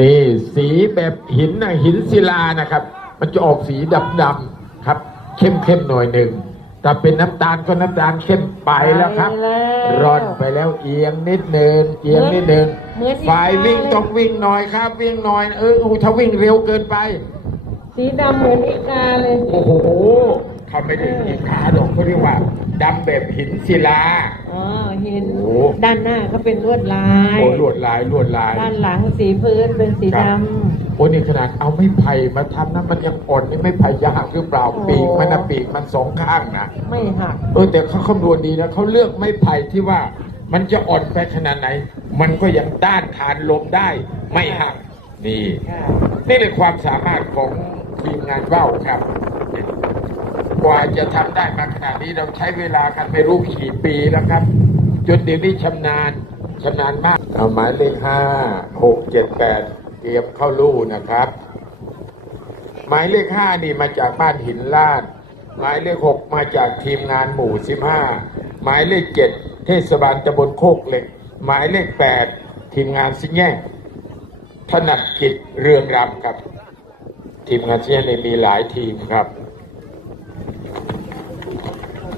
นี่สีแบบหินนะหินศิลานะครับ มันจะออกสีดำๆครับเข้มเข้มๆหน่อยหนึ่งถ้าเป็นน้ำตาลก็น้ำตาลเข้มไปแล้วครับ ไปแล้วร่อนไปแล้วเอียงนิดหนึ่งเอียงนิดหนึ่งเหมือนอีกฝ่ายวิ่งฝ่ายต้องวิ่งหน่อยครับ วิ่งหน่อย เอออู้ถ้าวิ่งเร็วเกินไป สีดำเหมือนอีกาเลย โอ้โหทำไม่ได้อีกขาดอกเขาเรียกว่าดำแบบหินศิลา อ๋อเห็นโอ้ ด้านหน้าก็เป็นลวดลาย โอ้ลวดลายลวดลาย ด้านหลังสีพื้นเป็นสีครัดบโอ้นี่ขนาดเอาไม้ไผ่มาทำนะมันยังอ่อนนี่ไม่ไผ่ยากหรือเปล่าโอ้ปีกมันนะปีกมันสองข้างนะำไม่หัก เออแต่เขาคำนวณดีนะเขาเลือกไม้ไผ่ที่ว่า มันจะอ่อนไปขนาดไหน มันก็ยังต้านทานลมได้ไม่หักนี่นี่เลยความสามารถของทีมงานว่าวครับ กว่าจะทำได้มาขนาดนี้เราใช้เวลากันไม่รู้กี่ปีแล้วครับ จนเดี๋ยวนี้ชำนาญชำนาญมากเอาหมายเลขห้าหกเจ็ดแปดเตรียมเข้าลู่นะครับ หมายเลขห้านี่มาจากบ้านหินลาด หมายเลขหกมาจากทีมงานหมู่สิบห้าหมายเลขเจ็ดเทศบาลตำบลโคกเหล็ก หมายเลขแปดทีมงานสิงแง่ถนัดกิจเรืองรำครับ ทีมงานสิงแง่เนี่ยมีหลายทีมครับ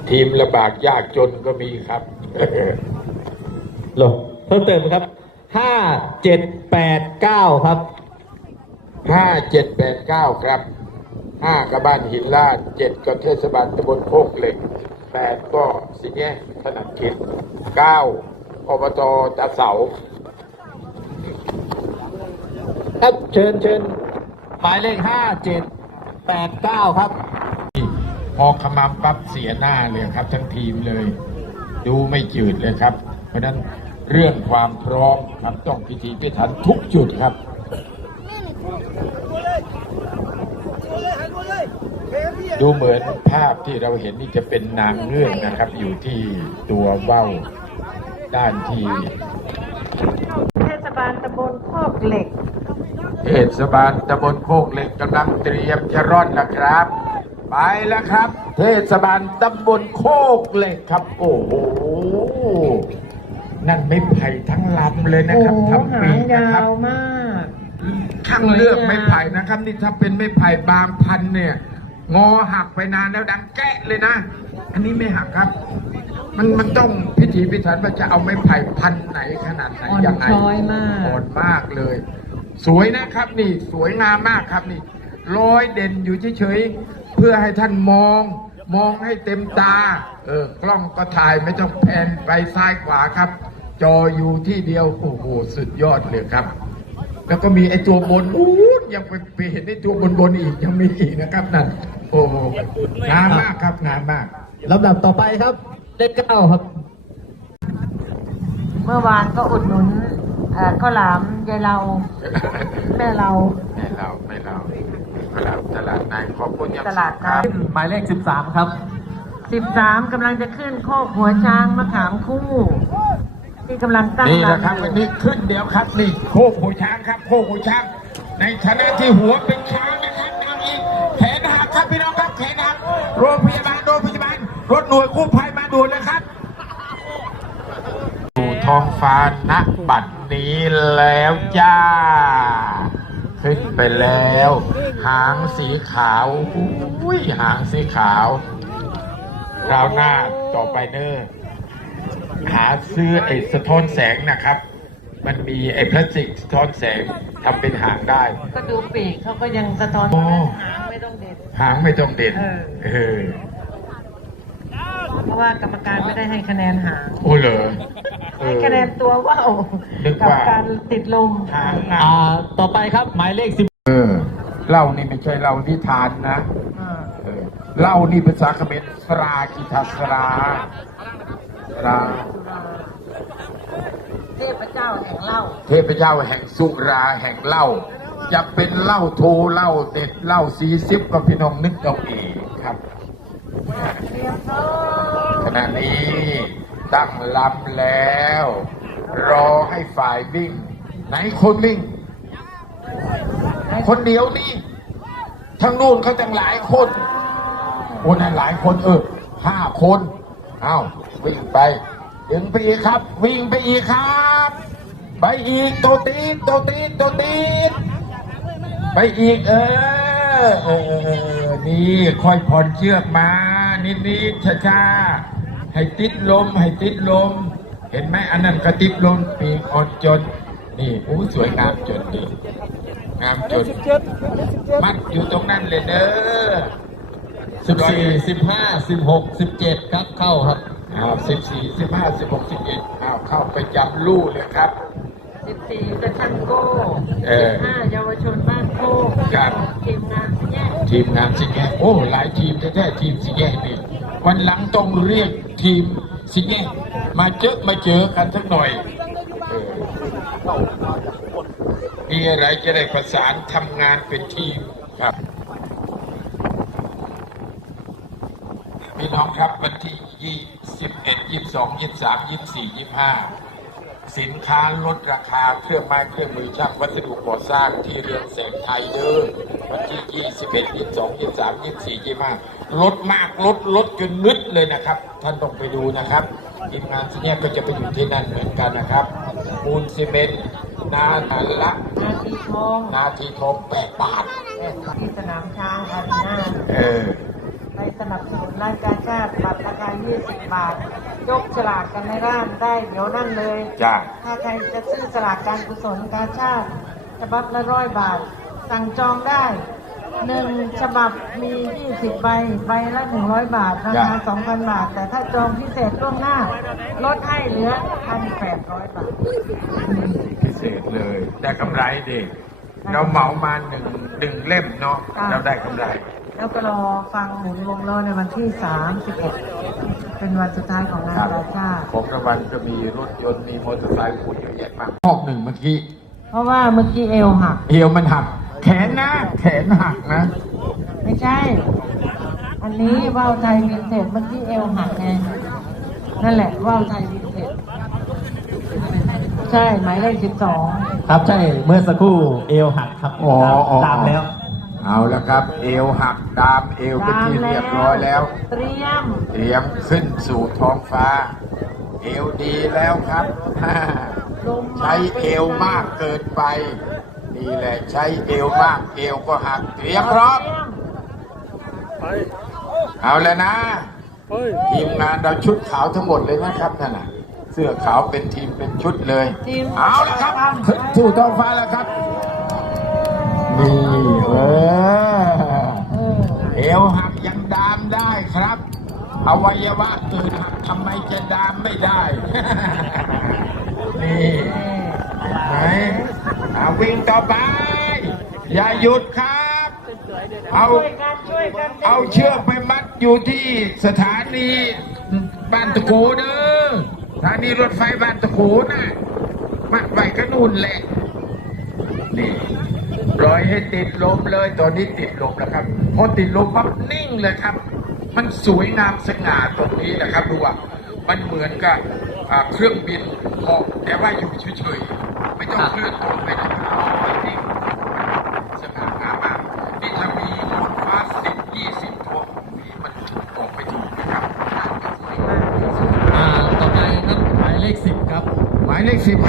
ทีมลำบากยากจนก็มีครับโหลเพิ่มเติมครับห้าเจ็ดแปดเก้าครับห้าเจ็ดแปดเก้าครับห้ากับบ้านหินลาดเจ็ดกับเทศบาลตำบลโคกเหล็กแปดก็สิแง่ถนัดกิจเก้าอบตตาเสาครับเชิญเชิญหมายเลขห้าเจ็ดแปดเก้าครับ พอขมำปั๊บเสียหน้าเลยครับ ทั้งทีมเลย ดูไม่จืดเลยครับ เพราะนั้นเรื่องความพร้อมครับต้องพิธีพิถันทุกจุดครับดูเหมือนภาพที่เราเห็นนี่จะเป็นนางเงือกนะครับ อยู่ที่ตัวเว้าด้านที่เทศบาลตำบลโคกเหล็กเทศบาลตำบลโคกเหล็กกำลังเตรียมจะร่อนนะครับ ไปแล้วครับ เทศบาลตำบลโคกเหล็กครับ โอ้โห นั่นไม่ไผ่ทั้งลำเลยนะโอ้ครับโหทำหาปีงกนะยาครับวมากช่างเลือกไม้ไผ่นะครับ นี่ถ้าเป็นไม้ไผ่บางพันเนี่ย งอหักไปนานแล้วดังแกะเลยนะ อันนี้ไม่หักครับ มันมันต้องพิถีพิถันว่าจะเอาไม้ไผ่พันไหนขนาดไหนอ่อนยังไงช้อยมาก อ่อนมากเลย สวยนะครับนี่สวยงามมากครับนี่ลอยเด่นอยู่เฉยๆ เพื่อให้ท่านมอง มองให้เต็มตา เออกล้องก็ถ่ายไม่ต้องแพนไปซ้ายขวาครับ จออยู่ที่เดียวโอ้โหสุดยอดเลยครับ แล้วก็มีไอ้ตัวบนอู้ยยังไปไปเห็นไอ้ตัวบนบนๆอีกยังมีอีกนะครับนั่นโอ้โหงามมากครับงามมากลำดับต่อไปครับเลขเก้าครับ เมื่อวานก็อุดหนุนเอ่อข้าวหลามยายเรา แม่เรา ไม่เราไม่เราตลาดตลาดนาย ขอบคุณยังตลาดคนัรับดหมายเลขสิบสามครับสิบสามกำลังจะขึ้นโคกหัวช้างมะขามคู่ ที่กำลังตั้งนี่นะครับำอยู่วันนี้ขึ้นเดียวครับนี่โคกหัวช้างครับโคกหัวช้าง ในฐานะที่หัวเป็นช้างนะครับนางอีกแขนหักครับพี่น้องครับแขนหักโรงพยาบาลโรงพยาบาลรถหน่วยกู้ภัยมาด่วนเลยครับดูท้องฟ้าณบัดนี้แล้วจ้า ขึ้นไปแล้ว หางสีขาวอุ้ยหางสีขาวคราวหน้าต่อไปเนอหาซื้อไอ้สะท้อนแสงนะครับ มันมีไอ้พลาสติกสะท้อนแสงทำเป็นหางได้ ก็ดูปีกเขาก็ยังสะท้อนโอ้ หางไม่ต้องเด็ด หางไม่ต้องเด่น เออเออเพราะว่ากรรมการไม่ได้ให้คะแนนหาง โอ้เหรอเอ ให้อคะแนนตัวว่าวนึกกับว่าการติดลมหางนะอ่าต่อไปครับหมายเลขสิบเออเหล้านี่ไม่ใช่เหล้านิทานนะอ่าเออเหล้านี่ภาษาเขมรสรากิทัสราสราเทพเจ้าแห่งเหล้าเทพเจ้าแห่งสุราแห่งเหล้าจะเป็นเหล้าโทเหล้าเด็ดเหล้าสีซิบก็พี่น้องนึกเอาเองครับขณะนี้ ตั้งลำแล้ว รอให้ฝ่ายวิ่ง ไหนคนวิ่ง คนเดียวนี่ทั้งนู่นเขาจังหลายคนโอ้นั่นหลายคนเออห้าคนเอ้าวิ่งไปดึงไปอีกครับ วิ่งไปอีกครับ ไปอีกโตตีนโตตีนโตตีนไปอีกเออเออนี่ค่อยผ่อนเชือกมา นิดนิดช้าช้าๆ ให้ติดลม ให้ติดลม เห็นไหมอันนั้นก็ติดลมปีกอ่อนจน นี่โอ้สวยงามจนดีงามจน มัดอยู่ตรงนั้นเลยเด้อสิบสี่สิบห้าสิบหกสิบเจ็ดครับเข้าครับอ้าวสิบสี่สิบห้าสิบหกสิบเอ็ดอ้าวเข้าไปจับลู่เลยครับ14กระชันโก้เออ15เยาวชนบ้านโคกครับทีมงานแยกทีมงานสิแยกโอ้หลายทีมแท้ๆทีมสิแยกนี่วันหลัง ต้องเรียกทีมสิแยกมาเจอมาเจอกันสักหน่อยเออมีอะไรจะได้ประสานทำงานเป็นทีมครับพี่น้องครับวันที่21 22 23 24 25สิ นค้าลดราคาเครื่องไม้เครื่องมือช่างวัสดุก่อสร้างที่เรือนแสงไทยเด้อวันที่ 21 22 23 24 25ลดมากลดลดจนนึดเลยนะครับ ท่านต้องไปดูนะครับทีมงานที่เนี่ยก็จะไปอยู่ที่นั่นเหมือนกันนะครับปูนซีเมนต์นาทันละนาทีทองนาทีทอง8บาทที่สนามช้างอารีนาเออ ไปสนับสนุนรายการชาติบัตรราคา20 บาท ยกฉลากกันในร้านได้เดี๋ยวนั่นเลย จ้า ถ้าใครจะซื้อสลากการกุศลกาชาติฉบับละร้อยบาท สั่งจองได้หนึ่งฉบับมี 20 ใบ ใบละ 100 บาท ราคา2,000 บาท แต่ถ้าจองพิเศษล่วงหน้า ลดให้เหลือ 1,800 บาท พิเศษเลยได้กำไรดิ เราเหมามาหนึ่งหนึ่งเล่มเนาะค่ะ เราได้กำไร แล้วก็รอฟังหมุนวงล้อในวันที่ 31 เป็นวันสุดท้ายของงานครับกาชาติของรางวัลก็มีรถยนต์มีมอเตอร์ไซค์ผู้เยอะแยะมากหอกหนึ่งเมื่อกี้เพราะว่าเมื่อกี้เอวหัก เอวมันหัก แขนนะ แขนหักนะไม่ใช่ อันนี้ว่าวไทยวินเทจเมื่อกี้เอวหักไงนั่นแหละว่าวไทยวินเทจ ใช่หมายเลขสิบสองครับใช่เมื่อสักครู่เอวหักครับอ๋ออ๋อ ตามแล้ว เอาแล้วครับ เอวหักดามเอวเป็นที่เรียบร้อยแล้ว เตรียม เตรียมขึ้นสู่ท้องฟ้า เอวดีแล้วครับลมใช้เอวมากเกินไป นี่แหละใช้เอวมากเอวก็หักเตรียมพร้อมเอาแล้วนะทีมงานเราชุดขาวทั้งหมดเลยนะครับนั่นน่ะเสื้อขาวเป็นทีมเป็นชุดเลยทีมเอาละครับขึ้นสู่ท้องฟ้าแล้วครับ นี่เออเออเอวหักยังดามได้ครับ อวัยวะเกินหักทำไมจะดามไม่ได้ นี่ไหนอะวิ่งต่อไป อย่าหยุดครับ เอาช่วยกันช่วยกันเอาเชือกไปมัดอยู่ที่สถานีบ้านตะโกเด้อ สถานีรถไฟบ้านตะโขน่ะมัดไว้ก็นู่นแหละ นี่ปล่อยให้ติดลมเลย ตอนนี้ติดลมแล้วครับพอติดลมปั๊บนิ่งเลยครับ มันสวยงามสง่าตรงนี้นะครับดูว่า มันเหมือนกับเครื่องบินเหาะแต่ว่าอยู่เฉยๆไม่ต้องเคลื่อนตัวไปไหน สิบห้า